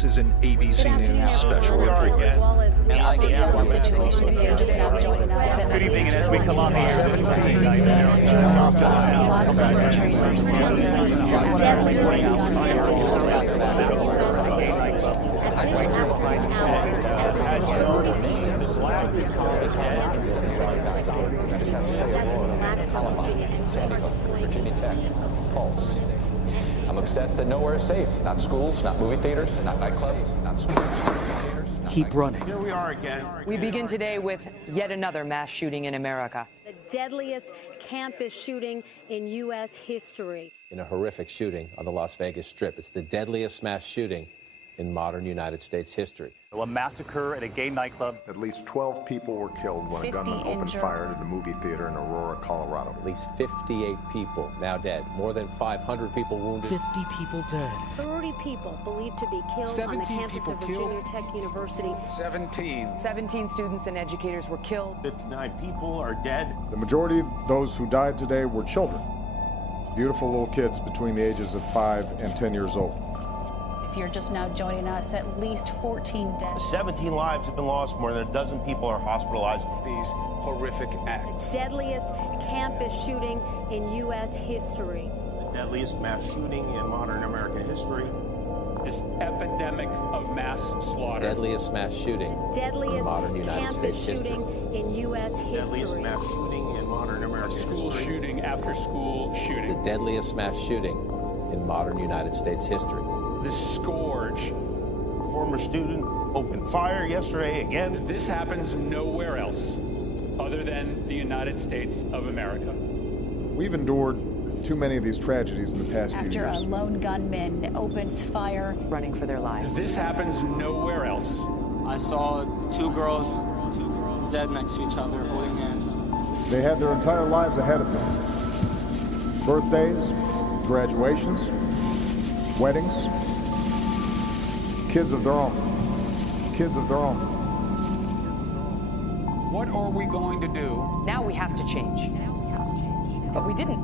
This is an ABC News special report. Good evening, and as we come on the air, Virginia Tech, Pulse. I'm obsessed that nowhere is safe. Not schools, not movie theaters, not nightclubs, not schools, not movie theaters. Keep running. Here we are again. We begin today with yet another mass shooting in America. The deadliest campus shooting in U.S. history. In a horrific shooting on the Las Vegas Strip. It's the deadliest mass shooting in modern United States history. a massacre at a gay nightclub. At least 12 people were killed when a gunman opened fire at a movie theater in Aurora, Colorado. At least 58 people now dead. More than 500 people wounded. 50 people dead. 30 people believed to be killed on the campus of Virginia Tech University. 17 students and educators were killed. 59 people are dead. The majority of those who died today were children. Beautiful little kids between the ages of 5 and 10 years old. If you're just now joining us, at least 14 dead. 17 lives have been lost. More than a dozen people are hospitalized. These horrific acts. The deadliest campus shooting in U.S. history. The deadliest mass shooting in modern American history. This epidemic of mass slaughter. Deadliest mass shooting Deadliest in modern United campus States shooting history. in U.S. Deadliest history. mass shooting in modern American School history. shooting after school shooting. The deadliest mass shooting in modern United States history. This scourge. A former student opened fire yesterday again. This happens nowhere else other than the United States of America. We've endured too many of these tragedies in the past few After a years. lone gunman opens fire. Running for their lives. This happens nowhere else. I saw two girls dead next to each other, holding hands. They had their entire lives ahead of them. Birthdays, graduations, weddings, kids of their own. Kids of their own. What are we going to do? Now we have to change. But we didn't.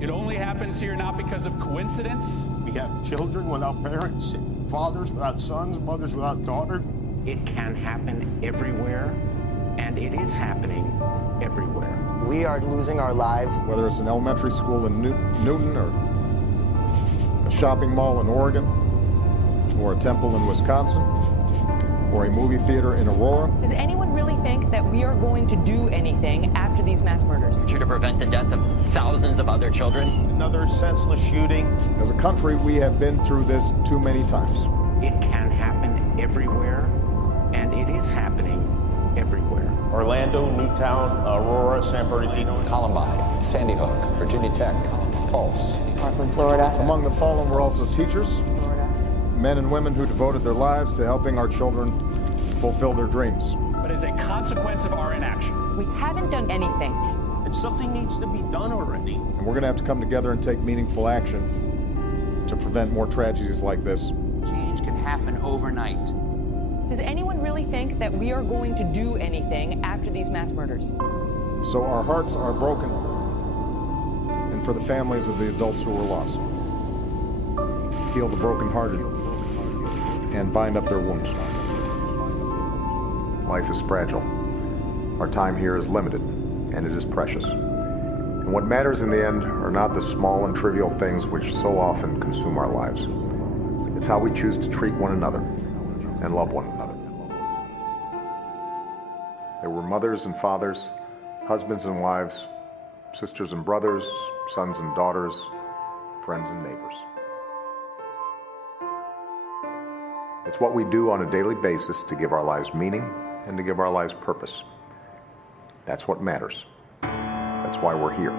It only happens here not because of coincidence. We have children without parents, fathers without sons, mothers without daughters. It can happen everywhere, and it is happening everywhere. We are losing our lives. Whether it's an elementary school in Newton or a shopping mall in Oregon or a temple in Wisconsin or a movie theater in Aurora. Does anyone really think that we are going to do anything after these mass murders? To prevent the death of thousands of other children. Another senseless shooting. As a country, we have been through this too many times. It can happen everywhere, and it is happening everywhere. Orlando, Newtown, Aurora, San Bernardino. Columbine, Sandy Hook, Virginia Tech, Pulse. Parkland, Florida. Among the fallen were also teachers, men and women who devoted their lives to helping our children fulfill their dreams. But as a consequence of our inaction, We haven't done anything. And something needs to be done already. And we're going to have to come together and take meaningful action to prevent more tragedies like this. Change can happen overnight. Does anyone really think that we are going to do anything after these mass murders? So our hearts are broken, and for the families of the adults who were lost. Heal the brokenhearted and bind up their wounds. Life is fragile. Our time here is limited, and it is precious. And what matters in the end are not the small and trivial things which so often consume our lives. It's how we choose to treat one another and love one another. There were mothers and fathers, husbands and wives, sisters and brothers, sons and daughters, friends and neighbors. It's what we do on a daily basis to give our lives meaning and to give our lives purpose. That's what matters. That's why we're here.